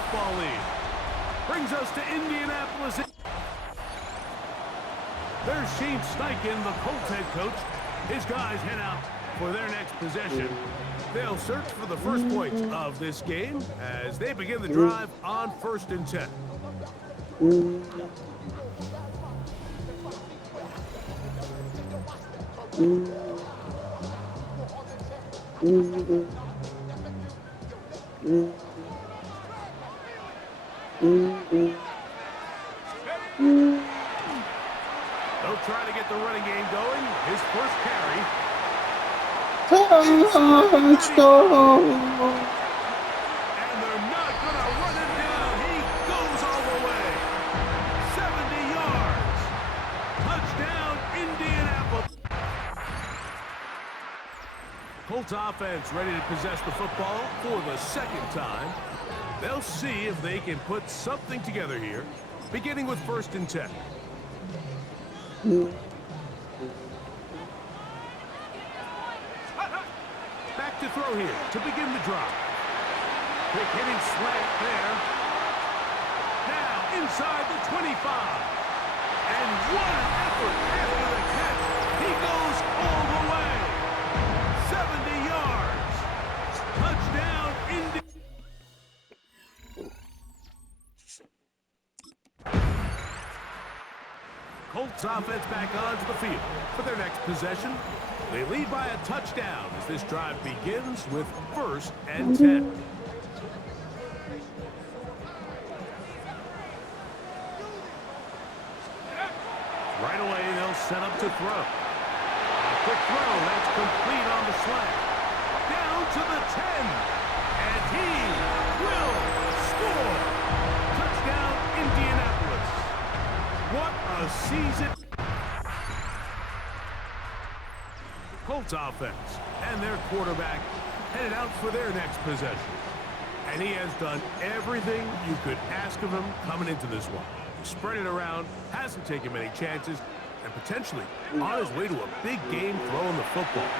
Football League. Brings us to Indianapolis. There's Shane Steichen, the Colts head coach. His guys head out for their next possession. They'll search for the first points of this game as they begin the drive on 1st and 10. They'll try to get the running game going. His first carry. And they're not going to run him down. He goes all the way. 70 yards. Touchdown, Indianapolis. Colts offense ready to possess the football for the second time. They'll see if they can put something together here, beginning with 1st and 10. Back to throw here to begin the drive. Quick hitting slant there. Now inside the 25. And what an effort after the catch. He goes all the way. 70 yards. Touchdown, Indy. Colts offense back onto the field for their next possession. They lead by a touchdown as this drive begins with 1st and 10. Right away, they'll set up to throw. A quick throw, that's complete on the slant. Down to the 10. And he will score. Touchdown, Indianapolis. What a season. Colts offense and their quarterback headed out for their next possession. And he has done everything you could ask of him coming into this one. Spread it around, hasn't taken many chances, and potentially on his way to a big game throwing the football.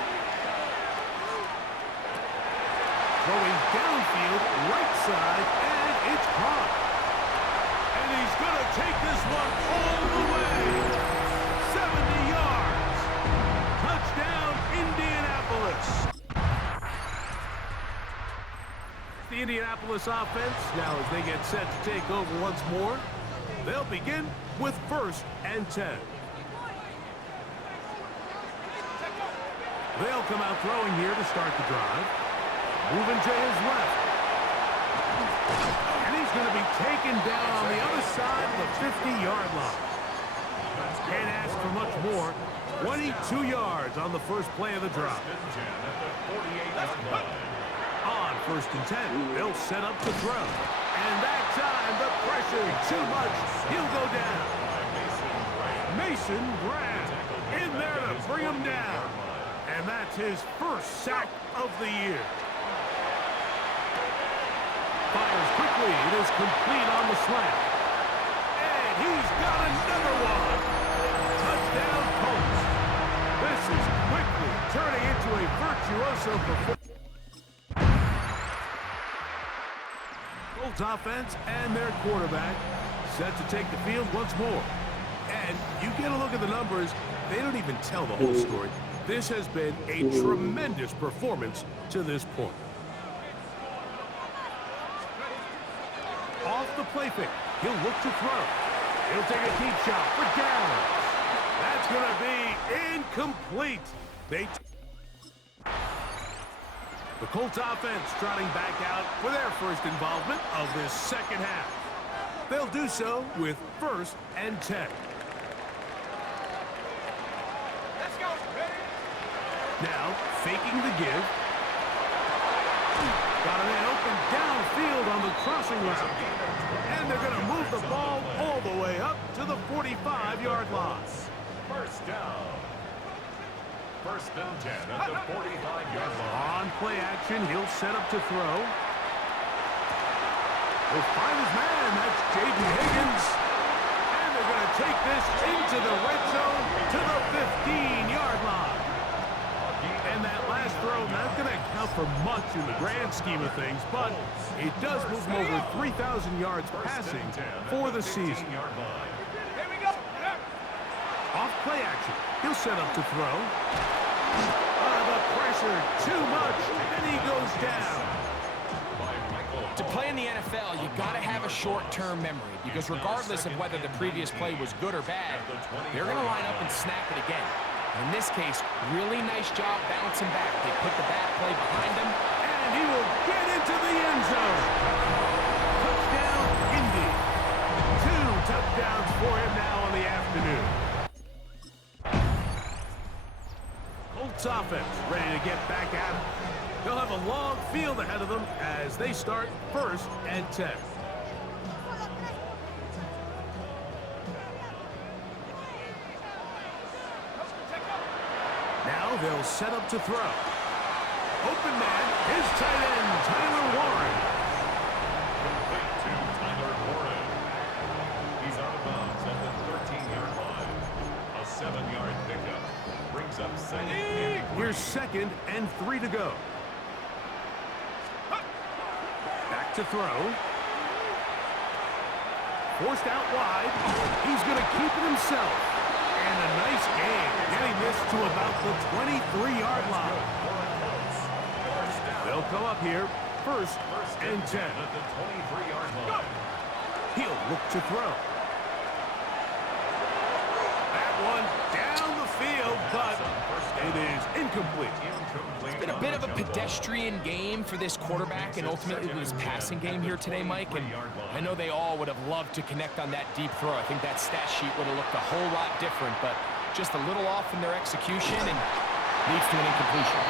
Throwing downfield, right side, and it's caught. And he's going to take this one all the way. 70 yards. Touchdown, Indianapolis. The Indianapolis offense, now as they get set to take over once more, they'll begin with 1st and 10. They'll come out throwing here to start the drive. Moving to his left. And he's going to be taken down on the other side of the 50-yard line. Can't ask for much more. 22 yards on the first play of the drive. On 1st and 10, they'll set up to throw. And that time, the pressure too much. He'll go down. Mason Graham in there to bring him down. And that's his first sack of the year. Fires quickly. It is complete on the slant. And he's got another one. Touchdown, Colts. This is quickly turning into a virtuoso performance. Colts offense and their quarterback set to take the field once more. And you get a look at the numbers, they don't even tell the whole story. This has been a tremendous performance to this point. Off the play fake, he'll look to throw. He'll take a deep shot for Downs. That's going to be incomplete. The Colts offense trotting back out for their first involvement of this second half. They'll do so with 1st and 10. Let's go, ready? Now, faking the give. Got a man open downfield on the crossing route. And they're going to move the ball all the way up to the 45-yard line. First down. 1st and 10 at the 45-yard line. On play action, he'll set up to throw. He'll find his man. That's Jaden Higgins. And they're going to take this into the red zone to the 15-yard line. And that last throw, not going to count for much in the grand scheme of things, but it does move him over 3,000 yards passing for the season. Off play action. He'll set up to throw. The pressure, too much, and he goes down. To play in the NFL, you got to have a short-term memory because regardless of whether the previous play was good or bad, they're going to line up and snap it again. In this case, really nice job bouncing back. They put the bad play behind him. And he will get into the end zone. Touchdown, Indy. 2 touchdowns for him now on the afternoon. Colts offense ready to get back at him. They'll have a long field ahead of them as they start 1st and 10. Now they'll set up to throw. Open man, his tight end, Tyler Warren. Complete to Tyler Warren. He's out of bounds at the 13-yard line. A 7-yard pickup brings up 2nd and 3. Here's 2nd and 3 to go. Back to throw. Forced out wide. He's going to keep it himself. And a nice gain, getting this to about the 23-yard line. They'll come up here, 1st and 10. At the 23-yard line. He'll look to throw. That one down the field, but it is incomplete. It's been a bit of a pedestrian game for this quarterback and ultimately his passing game here today, Mike. And I know they all would have loved to connect on that deep throw. I think that stat sheet would have looked a whole lot different, but just a little off in their execution and leads to an incompletion.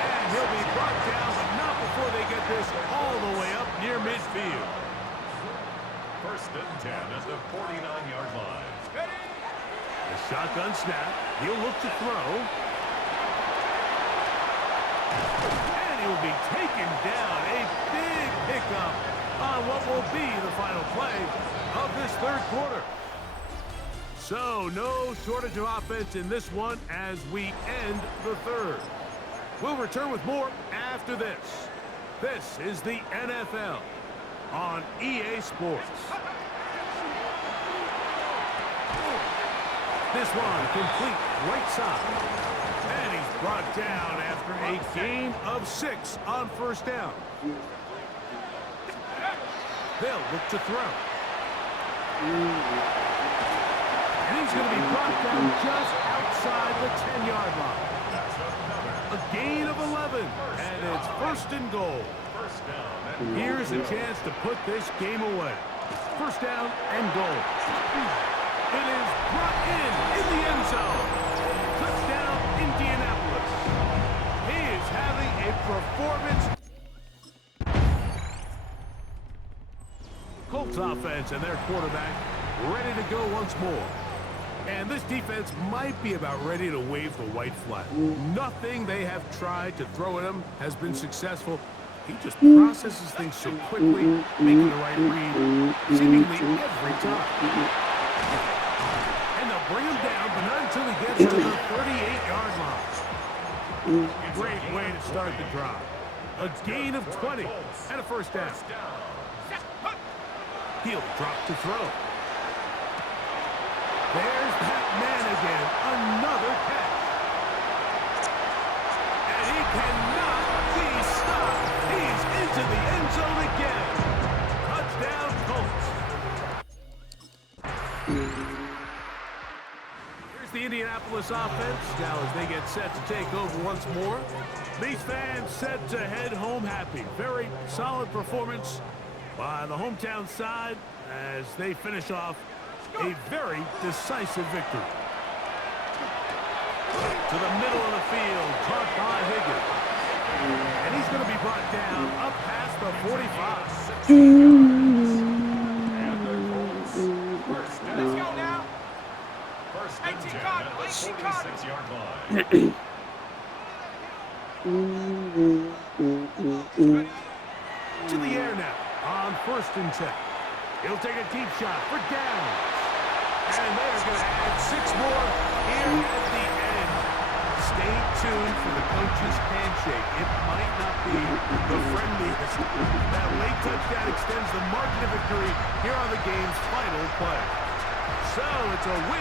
And he'll be brought down, but not before they get this all the way up near midfield. 1st and 10 at the 49-yard line. The shotgun snap. He'll look to throw. And he will be taken down. A big pickup on what will be the final play of this 3rd quarter. So no shortage of offense in this one as we end the 3rd. We'll return with more after this. This is the NFL on EA Sports. This one complete right side. And he's brought down after a gain of 6 on 1st down. They'll look to throw. And he's going to be brought down just outside the 10-yard line. A gain of 11, and it's 1st and goal. Here's a chance to put this game away. 1st down and goal. It is brought in the end zone. Touchdown, Indianapolis. He is having a performance. Colts offense and their quarterback ready to go once more. And this defense might be about ready to wave the white flag. Nothing they have tried to throw at him has been successful. He just processes things so quickly, making the right read, seemingly every time. And they'll bring him down, but not until he gets to the 38-yard line. Great way to start the drive. A gain of 20 and a 1st down. He'll drop to throw. There's that man again. Another catch. And he cannot be stopped. He's into the end zone again. Touchdown, Colts. Here's the Indianapolis offense. Now as they get set to take over once more. These fans set to head home happy. Very solid performance by the hometown side as they finish off a very decisive victory. To the middle of the field, caught by Higgins. And he's going to be brought down up past the 45. Let's go now. 1st and 10 at the 46-yard line. To the air now on 1st and 10. He'll take a deep shot for downs. And they're going to add 6 more here at the end. Stay tuned for the coach's handshake. It might not be the friendliest. That late touchdown extends the margin of victory here on the game's final play. So it's a win.